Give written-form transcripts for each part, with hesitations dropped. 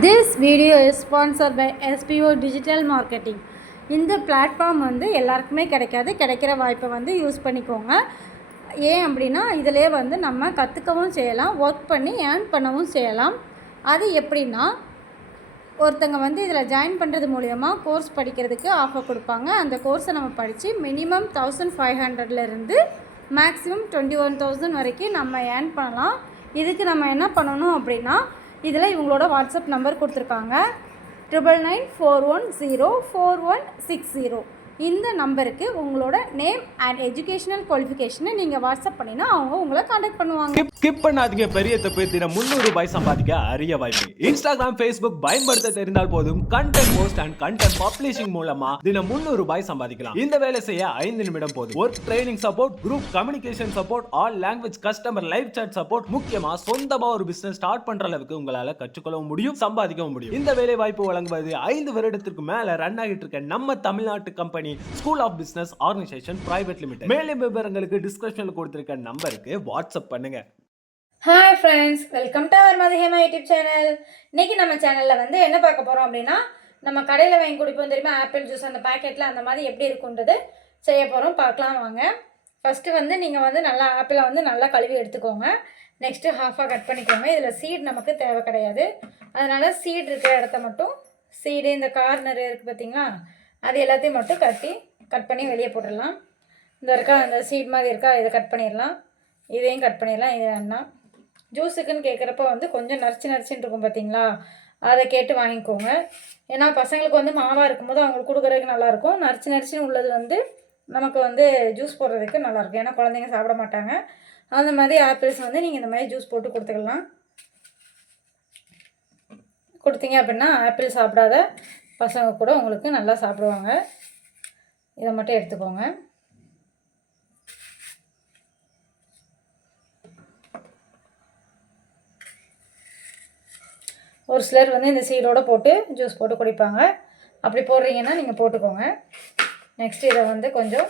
This video is sponsored by SPO Digital Marketing. இந்த platform வந்து எல்லாருக்குமே கிடைக்கிற வாய்ப்பை வந்து யூஸ் பண்ணிக்கோங்க. ஏன் அப்படின்னா இதிலே வந்து நம்ம கற்றுக்கவும் செய்யலாம், ஒர்க் பண்ணி ஏர்ன் பண்ணவும் செய்யலாம். அது எப்படின்னா, ஒருத்தங்க வந்து இதில் ஜாயின் பண்ணுறது மூலயமா கோர்ஸ் படிக்கிறதுக்கு ஆஃபர் கொடுப்பாங்க. அந்த கோர்ஸை நம்ம படித்து மினிமம் 1500லேருந்து மேக்ஸிமம் 21,000 வரைக்கும் நம்ம ஏர்ன் பண்ணலாம். இதுக்கு நம்ம என்ன பண்ணணும் அப்படின்னா, இதில் இவங்களோட வாட்ஸ்அப் நம்பர் கொடுத்துருக்காங்க 9994104160. இந்த நம்பருக்கு உங்களோட நேம் அண்ட் எஜுகேஷனல் குவாலிஃபிகேஷனை நீங்கள் வாட்ஸ்அப் பண்ணினா அவங்க உங்களை காண்டாக்ட் பண்ணுவாங்க. ஸ்கிப் பண்ணாதீங்க. பெரிய தப்பு. தினம் 300 ரூபாய் சம்பாதிக்க அரிய வாய்ப்பு. இன்ஸ்டாகிராம், ஃபேஸ்புக் பயன்படுத்த தெரிந்தால் போதும். Content post and content publishing மூலமா தினம் 300 ரூபாய் சம்பாதிக்கலாம். இந்த வேலை செய்ய 5 நிமிடம் போதும். Work training support, group communication support, all language customer live chat support, முக்கியமா சொந்தமா ஒரு பிசினஸ் ஸ்டார்ட் பண்ற அளவுக்கு உங்களால கற்றுக்கொள்ளவும் முடியும், சம்பாதிக்கவும் முடியும். இந்த வேலை வாய்ப்பு வழங்குவது 5 வருடத்திற்கு மேல ரன் ஆகிட்டு இருக்க நம்ம தமிழ்நாட்டு company school of business organisation private limited. மேலும் விவரங்களுக்கு டிஸ்கிரிப்ஷன்ல கொடுத்திருக்க நம்பருக்கு வாட்ஸ்அப் பண்ணுங்க. Hi friends, welcome to our Mathihema YouTube channel. இன்றைக்கி நம்ம சேனலில் வந்து என்ன பார்க்க போகிறோம் அப்படின்னா, நம்ம கடையில் வாங்கி குடிப்போம் தெரியுமா, ஆப்பிள் ஜூஸ், அந்த பேக்கெட்டில் அந்த மாதிரி எப்படி இருக்குன்றது செய்ய போகிறோம். பார்க்கலாம் வாங்க. ஃபஸ்ட்டு வந்து நீங்கள் வந்து நல்லா ஆப்பிளை வந்து நல்லா கழுவி எடுத்துக்கோங்க. நெக்ஸ்ட்டு ஹாஃபாக கட் பண்ணிக்கோங்க. இதில் சீட் நமக்கு தேவை கிடையாது, அதனால் சீட் இருக்கிற இடத்த மட்டும், சீடு இந்த கார்னர் இருக்குது பார்த்தீங்களா, அது எல்லாத்தையும் மட்டும் கட் பண்ணி வெளியே போட்டுடலாம். இந்த இருக்கா அந்த சீட் மாதிரி இருக்கா, இதை கட் பண்ணிடலாம். இதையும் கட் பண்ணிடலாம். இது வேணாம். ஜூஸுக்குன்னு கேட்குறப்ப வந்து கொஞ்சம் நரிச்சின்னு இருக்கும் பார்த்தீங்களா, அதை கேட்டு வாங்கிக்கோங்க. ஏன்னா பசங்களுக்கு வந்து மாவாக இருக்கும்போது அவங்களுக்கு கொடுக்குறதுக்கு நல்லாயிருக்கும். நரிச்சின்னு உள்ளது வந்து நமக்கு வந்து ஜூஸ் போடுறதுக்கு நல்லாயிருக்கும். ஏன்னா குழந்தைங்க சாப்பிட மாட்டாங்க. அந்த மாதிரி ஆப்பிள்ஸ் வந்து நீங்கள் இந்த மாதிரி ஜூஸ் போட்டு கொடுத்துக்கலாம். கொடுத்தீங்க அப்படின்னா ஆப்பிள் சாப்பிடாத பசங்க கூட உங்களுக்கு நல்லா சாப்பிடுவாங்க. இதை மட்டும் எடுத்துக்கோங்க. ஒரு சிலர் வந்து இந்த சீடோடு போட்டு ஜூஸ் போட்டு குடிப்பாங்க. அப்படி போடுறீங்கன்னா நீங்கள் போட்டுக்கோங்க. நெக்ஸ்ட் இதை வந்து கொஞ்சம்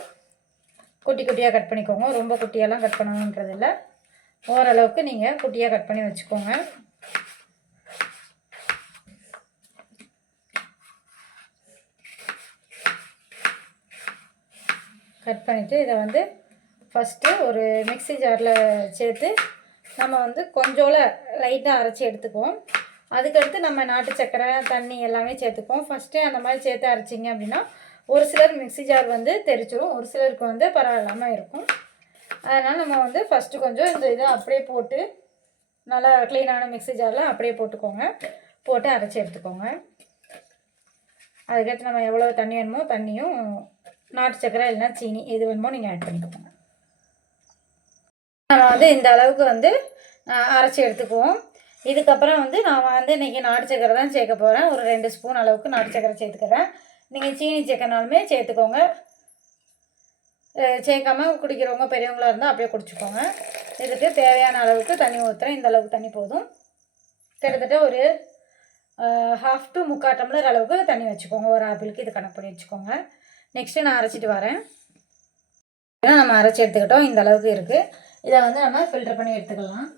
குட்டி குட்டியாக கட் பண்ணிக்கோங்க. ரொம்ப குட்டியெல்லாம் கட் பண்ணணுன்றதில்லை, ஓரளவுக்கு நீங்கள் குட்டியாக கட் பண்ணி வச்சுக்கோங்க. கட் பண்ணிவிட்டு இதை வந்து ஃபஸ்ட்டு ஒரு மிக்ஸி ஜாரில் சேர்த்து நம்ம வந்து கொஞ்சோல லைட்டாக அரைச்சி எடுத்துக்குவோம். அதுக்கடுத்து நம்ம நாட்டு சக்கரை, தண்ணி எல்லாமே சேர்த்துக்குவோம். ஃபஸ்ட்டே அந்த மாதிரி சேர்த்து அரைச்சிங்க அப்படின்னா ஒரு சிலர் மிக்ஸி ஜார் வந்து தெரிச்சிடும், ஒரு சிலருக்கு வந்து பரவாயில்லாமல் இருக்கும். அதனால் நம்ம வந்து ஃபஸ்ட்டு கொஞ்சம் இந்த இதை அப்படியே போட்டு நல்லா க்ளீனான மிக்ஸி ஜாரில் அப்படியே போட்டுக்கோங்க. போட்டு அரைச்சி எடுத்துக்கோங்க. அதுக்கடுத்து நம்ம எவ்வளோ தண்ணி வேணுமோ தண்ணியும், நாட்டு சக்கரை இல்லைனா சீனி எது வேணுமோ நீங்கள் ஆட் பண்ணிக்கோங்க. நம்ம வந்து இந்த அளவுக்கு வந்து அரைச்சி எடுத்துக்குவோம். இதுக்கப்புறம் வந்து நான் வந்து இன்றைக்கி நாட்டு சக்கரை தான் சேர்க்க போகிறேன். ஒரு 2 ஸ்பூன் அளவுக்கு நாட்டு சக்கரை சேர்த்துக்கிறேன். நீங்கள் சீனி சேர்க்கனாலுமே சேர்த்துக்கோங்க. சேர்க்காம குடிக்கிறவங்க பெரியவங்களாக இருந்தால் அப்படியே குடிச்சிக்கோங்க. இதுக்கு தேவையான அளவுக்கு தண்ணி ஊற்றுறேன். இந்த அளவுக்கு தண்ணி போதும். கிட்டத்தட்ட ஒரு 1/2 to 3/4 டம்ளர் அளவுக்கு தண்ணி வச்சுக்கோங்க. ஒரு ஆப்பிளுக்கு இது கணக்கு பண்ணி வச்சுக்கோங்க. நெக்ஸ்ட்டு நான் அரைச்சிட்டு வரேன். நம்ம அரைச்சி எடுத்துக்கிட்டோம். இந்த அளவுக்கு இருக்குது. இதை வந்து நம்ம ஃபில்டர் பண்ணி எடுத்துக்கலாம்.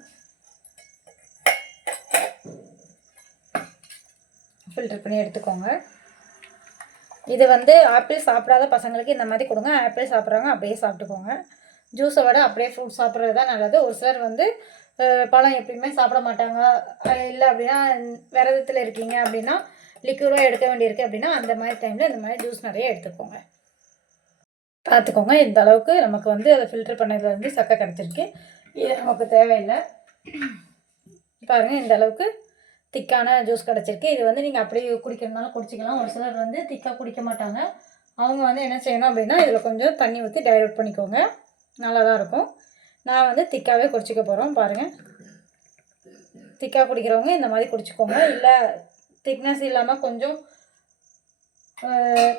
ஃபில்டர் பண்ணி எடுத்துக்கோங்க. இது வந்து ஆப்பிள் சாப்பிடாத பசங்களுக்கு இந்த மாதிரி கொடுங்க. ஆப்பிள் சாப்பிட்றவங்க அப்படியே சாப்பிட்டுக்கோங்க. ஜூஸை விட அப்படியே ஃப்ரூட் சாப்பிட்றது தான் நல்லது. ஒரு சிலர் வந்து பழம் எப்பயுமே சாப்பிட மாட்டாங்க, இல்லை அப்படின்னா விரதத்தில் இருக்கீங்க அப்படின்னா லிக்விடாக எடுக்க வேண்டியிருக்கு அப்படின்னா அந்த மாதிரி டைமில் இந்த மாதிரி ஜூஸ் நிறைய எடுத்துக்கோங்க. பார்த்துக்கோங்க, இந்த அளவுக்கு நமக்கு வந்து அதை ஃபில்டர் பண்ணதுலேருந்து சக்கை கிடச்சிருக்கு. இது நமக்கு தேவையில்லை. பாருங்கள், இந்த அளவுக்கு திக்கான ஜூஸ் கிடச்சிருக்கு. இது வந்து நீங்கள் அப்படியே குடிக்கிறதுனாலும் குடிச்சிக்கலாம். ஒரு சிலர் வந்து திக்காக குடிக்க மாட்டாங்க. அவங்க வந்து என்ன செய்யணும் அப்படின்னா இதில் கொஞ்சம் தண்ணி ஊற்றி டைல்யூட் பண்ணிக்கோங்க. நல்லா தான் இருக்கும். நான் வந்து திக்காகவே குடிச்சிக்க போகிறோம். பாருங்கள், திக்காக குடிக்கிறவங்க இந்த மாதிரி குடிச்சிக்கோங்க. இல்லை திக்னஸ் இல்லாமல் கொஞ்சம்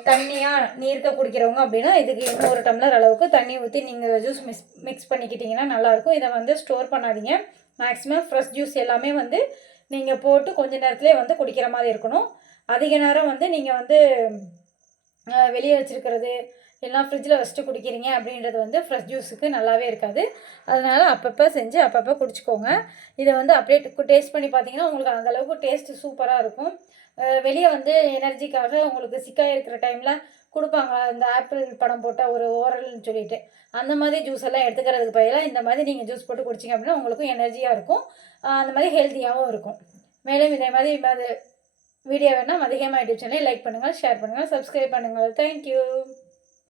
தண்ணியாக நீர்க்க குடிக்கிறவங்க அப்படின்னா இதுக்கு 1 டம்ளர் அளவுக்கு தண்ணி ஊற்றி நீங்கள் ஜூஸ் மிக்ஸ் பண்ணிக்கிட்டிங்கன்னா நல்லாயிருக்கும். இதை வந்து ஸ்டோர் பண்ணாதீங்க. மேக்ஸிமம் ஃப்ரெஷ் ஜூஸ் எல்லாமே வந்து நீங்கள் போட்டு கொஞ்ச நேரத்துலேயே வந்து குடிக்கிற மாதிரி இருக்கணும். அதிக நேரம் வந்து நீங்கள் வந்து வெளியே வச்சுருக்கிறது, இல்லைனா ஃப்ரிட்ஜில் வச்சுட்டு குடிக்கிறீங்க அப்படின்றது வந்து ஃப்ரெஷ் ஜூஸுக்கு நல்லாவே இருக்காது. அதனால் அப்பப்போ செஞ்சு அப்பப்போ குடிச்சிக்கோங்க. இதை வந்து அப்படியே டேஸ்ட் பண்ணி பார்த்தீங்கன்னா உங்களுக்கு அந்தளவுக்கு டேஸ்ட்டு சூப்பராக இருக்கும். வெளியே வந்து எனர்ஜிக்காக உங்களுக்கு சிக்காக இருக்கிற டைமில் கொடுப்பாங்க இந்த ஆப்பிள் பழம் போட்ட ஒரு ஓரல்னு சொல்லிட்டு, அந்த மாதிரி ஜூஸ் எல்லாம் எடுத்துக்கிறதுக்கு பதிலாக இந்த மாதிரி நீங்கள் ஜூஸ் போட்டு குடிச்சிங்க அப்படின்னா உங்களுக்கும் எனர்ஜியாக இருக்கும், அந்த மாதிரி ஹெல்த்தியாகவும் இருக்கும். மேலும் இதே மாதிரி வீடியோ வேணால் மதிகேமா யூடியூப் சேனலை லைக் பண்ணுங்கள், ஷேர் பண்ணுங்கள், சப்ஸ்கிரைப் பண்ணுங்கள். தேங்க்யூ.